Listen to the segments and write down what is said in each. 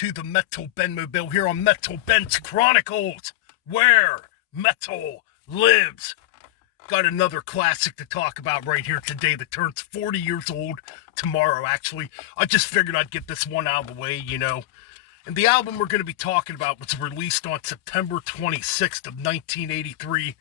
to the Metal Ben Mobile here on Metal Ben's Chronicles, where metal lives. Got another classic to talk about right here today that turns 40 years old tomorrow, actually. I just figured I'd get this one out of the way, you know. And the album we're going to be talking about was released on September 26th of 1983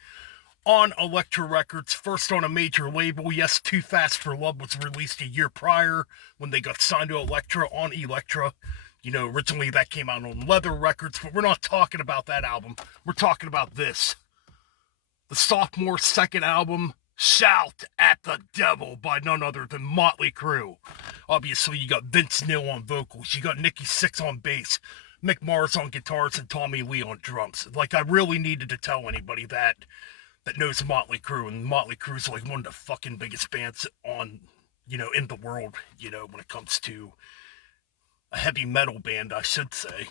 on Electra Records, first on a major label. Yes, Too Fast for Love was released a year prior when they got signed to Electra on Electra. You know, originally that came out on Leather Records, but we're not talking about that album. We're talking about this. The sophomore second album, Shout at the Devil, by none other than Motley Crue. Obviously, you got Vince Neil on vocals, you got Nikki Sixx on bass, Mick Mars on guitars, and Tommy Lee on drums. Like, I really needed to tell anybody that knows Motley Crue, and Motley Crue's like one of the fucking biggest bands on, you know, in the world, you know, when it comes to a heavy metal band, I should say.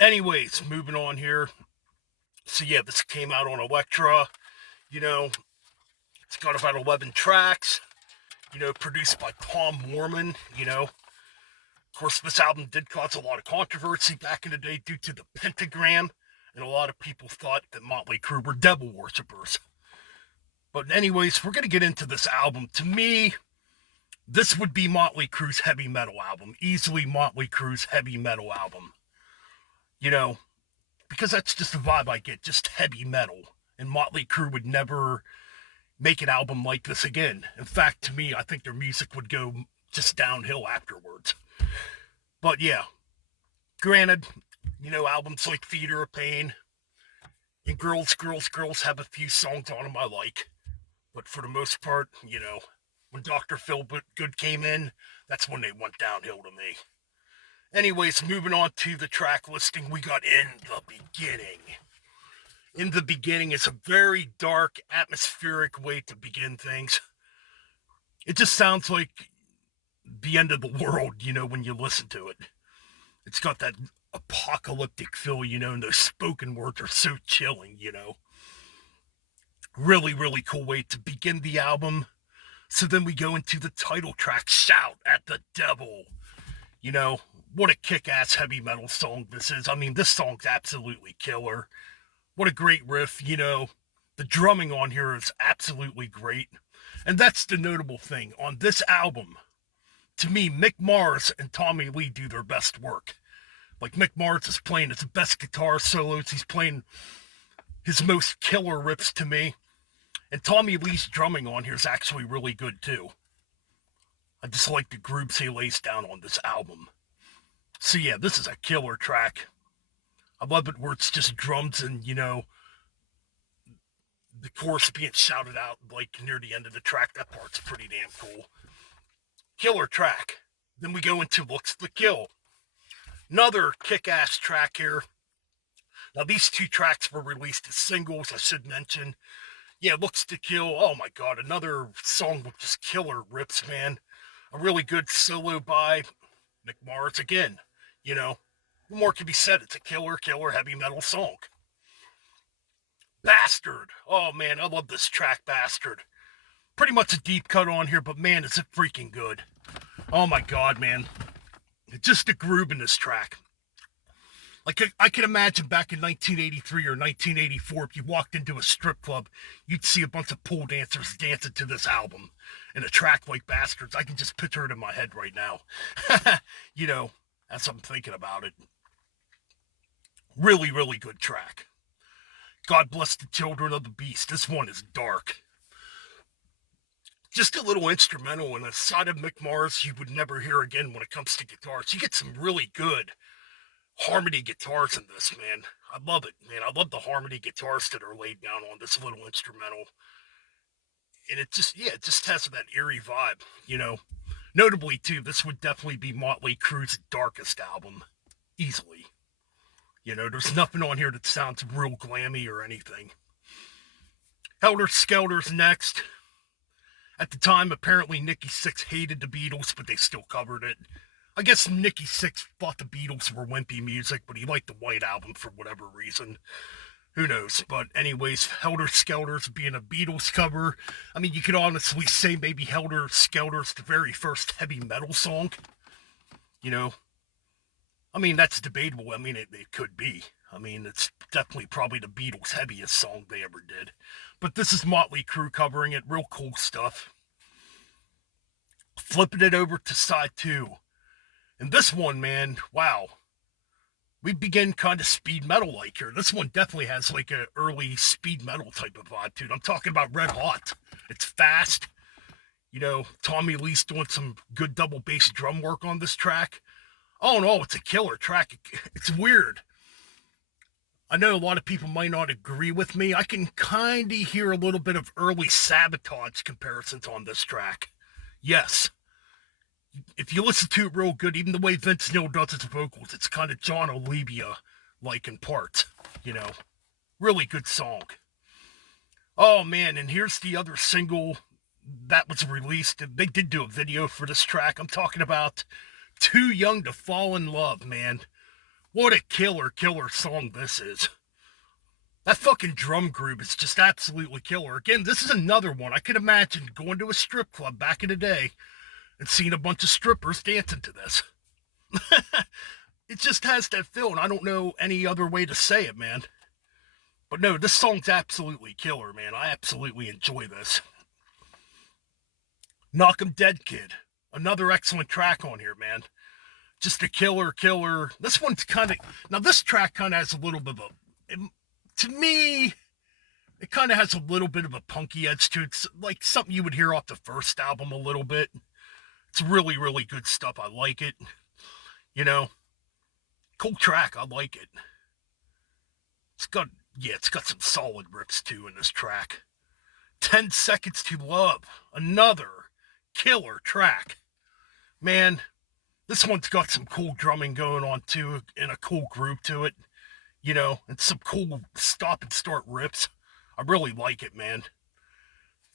Anyways, moving on here. So yeah, this came out on Electra, you know, it's got about 11 tracks, you know, produced by Tom Mormon, you know. Of course, this album did cause a lot of controversy back in the day due to the pentagram, and a lot of people thought that Motley Crue were devil worshippers. But anyways, we're going to get into this album. To me, this would be Motley Crue's heavy metal album. Easily Motley Crue's heavy metal album. You know, because that's just the vibe I get, just heavy metal. And Motley Crue would never make an album like this again. In fact, to me, I think their music would go just downhill afterwards. But yeah, granted, you know, albums like Theater of Pain and Girls, Girls, Girls have a few songs on them I like. But for the most part, you know, when Dr. Phil Good came in, that's when they went downhill to me. Anyways, moving on to the track listing, we got In the Beginning. In the Beginning is a very dark, atmospheric way to begin things. It just sounds like the end of the world, you know, when you listen to it. It's got that apocalyptic feel, you know, and those spoken words are so chilling, you know. Really, really cool way to begin the album. So then we go into the title track, Shout at the Devil. You know, what a kick-ass heavy metal song this is. I mean, this song's absolutely killer. What a great riff, you know. The drumming on here is absolutely great. And that's the notable thing. On this album, to me, Mick Mars and Tommy Lee do their best work. Like, Mick Mars is playing his best guitar solos. He's playing his most killer riffs to me. And Tommy Lee's drumming on here is actually really good, too. I just like the grooves he lays down on this album. So yeah, this is a killer track. I love it where it's just drums and, you know, the chorus being shouted out, like, near the end of the track. That part's pretty damn cool. Killer track. Then we go into Looks to Kill. Another kick-ass track here. Now, these two tracks were released as singles, I should mention. Yeah, Looks to Kill. Oh, my God. Another song with just killer rips, man. A really good solo by Mick Mars. Again, you know, what more can be said? It's a killer heavy metal song. Bastard. Oh, man, I love this track, Bastard. Pretty much a deep cut on here, but, man, is it freaking good. Oh, my God, man. Just the groove in this track. Like, I can imagine back in 1983 or 1984, if you walked into a strip club, you'd see a bunch of pole dancers dancing to this album. And a track like Bastards, I can just picture it in my head right now. You know, as I'm thinking about it. Really, really good track. God Bless the Children of the Beast. This one is dark. Just a little instrumental and a side of Mick Mars you would never hear again when it comes to guitars. You get some really good harmony guitars in this, man. I love it, man. I love the harmony guitars that are laid down on this little instrumental. And it just, yeah, it just has that eerie vibe, you know. Notably, too, this would definitely be Motley Crue's darkest album. Easily. You know, there's nothing on here that sounds real glammy or anything. Helter Skelter's next. At the time, apparently Nikki Sixx hated the Beatles, but they still covered it. I guess Nikki Sixx thought the Beatles were wimpy music, but he liked the White Album for whatever reason. Who knows? But anyways, Helter Skelter's being a Beatles cover. I mean, you could honestly say maybe Helter Skelter's the very first heavy metal song. You know? I mean, that's debatable. I mean, it could be. I mean, it's definitely probably the Beatles' heaviest song they ever did. But this is Motley Crue covering it. Real cool stuff. Flipping it over to side 2. And this one, man, wow. We begin kind of speed metal like here. This one definitely has like an early speed metal type of vibe to it. I'm talking about Red Hot. It's fast. You know, Tommy Lee's doing some good double bass drum work on this track. Oh no, it's a killer track. It's weird. I know a lot of people might not agree with me. I can kind of hear a little bit of early Sabotage comparisons on this track. Yes. If you listen to it real good, even the way Vince Neil does his vocals, it's kind of John Olivia-like in parts. You know, really good song. Oh man, and here's the other single that was released. They did do a video for this track. I'm talking about Too Young to Fall in Love, man. What a killer song this is. That fucking drum groove is just absolutely killer. Again, this is another one. I could imagine going to a strip club back in the day and seeing a bunch of strippers dancing to this. It just has that feel, and I don't know any other way to say it, man. But no, this song's absolutely killer, man. I absolutely enjoy this. Knock 'Em Dead Kid. Another excellent track on here, man. Just a killer. This one's kind of... Now, this track kind of has a little bit of a... To me, it kind of has a little bit of a punky edge to it. It's like something you would hear off the first album a little bit. It's really good stuff. I like it. You know, cool track. I like it. It's got some solid riffs, too, in this track. 10 Seconds to Love. Another killer track. Man, this one's got some cool drumming going on, too, and a cool groove to it. You know, and some cool stop and start riffs. I really like it, man.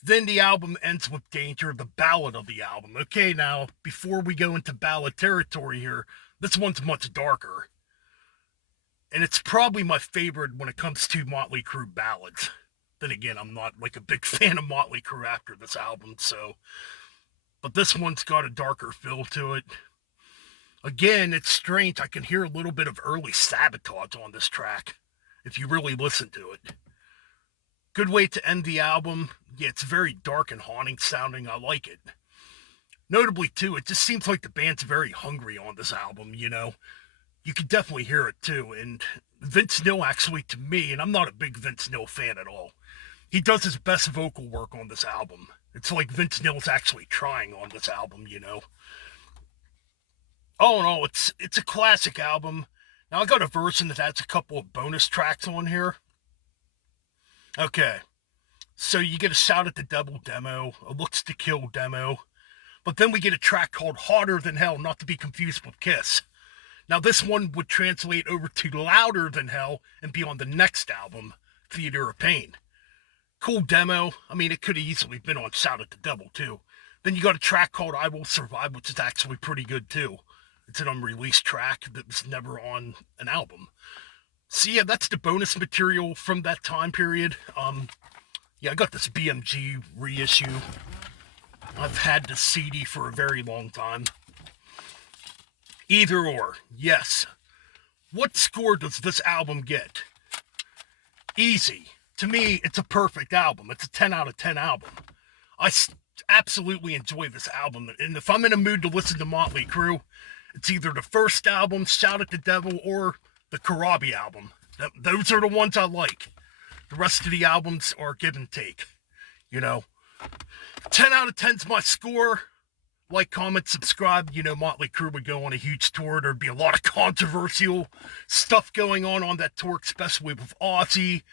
Then the album ends with Danger, the ballad of the album. Okay, now, before we go into ballad territory here, this one's much darker. And it's probably my favorite when it comes to Motley Crue ballads. Then again, I'm not like a big fan of Motley Crue after this album, so... But this one's got a darker feel to it. Again, it's strange. I can hear a little bit of early Sabotage on this track, if you really listen to it. Good way to end the album. Yeah, it's very dark and haunting sounding. I like it. Notably, too, it just seems like the band's very hungry on this album, you know. You can definitely hear it, too. And Vince Neil, actually, to me, and I'm not a big Vince Neil fan at all, he does his best vocal work on this album. It's like Vince Neil's actually trying on this album, you know. Oh no, it's a classic album. Now I got a version that has a couple of bonus tracks on here. Okay, so you get a Shout at the Devil demo, a Looks to Kill demo, but then we get a track called Hotter Than Hell, not to be confused with Kiss. Now this one would translate over to Louder Than Hell and be on the next album, Theater of Pain. Cool demo. I mean, it could have easily been on Shout at the Devil too. Then you got a track called I Will Survive, which is actually pretty good too. It's an unreleased track that was never on an album. So yeah, that's the bonus material from that time period. Yeah, I got this BMG reissue. I've had this CD for a very long time. Either or, yes. What score does this album get? Easy. To me, it's a perfect album. It's a 10 out of 10 album. I absolutely enjoy this album. And if I'm in a mood to listen to Motley Crue, it's either the first album, Shout at the Devil, or the Karabi album. Those are the ones I like. The rest of the albums are give and take. You know, 10 out of 10's my score. Like, comment, subscribe. You know, Motley Crue would go on a huge tour. There'd be a lot of controversial stuff going on that tour, especially with Ozzy.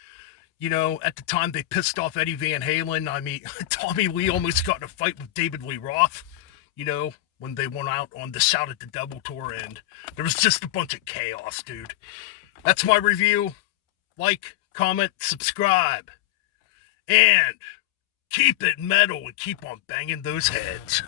You know, at the time they pissed off Eddie Van Halen. I mean, Tommy Lee almost got in a fight with David Lee Roth, you know, when they went out on the Shout at the Devil tour, and there was just a bunch of chaos, dude. That's my review. Like, comment, subscribe, and keep it metal and keep on banging those heads.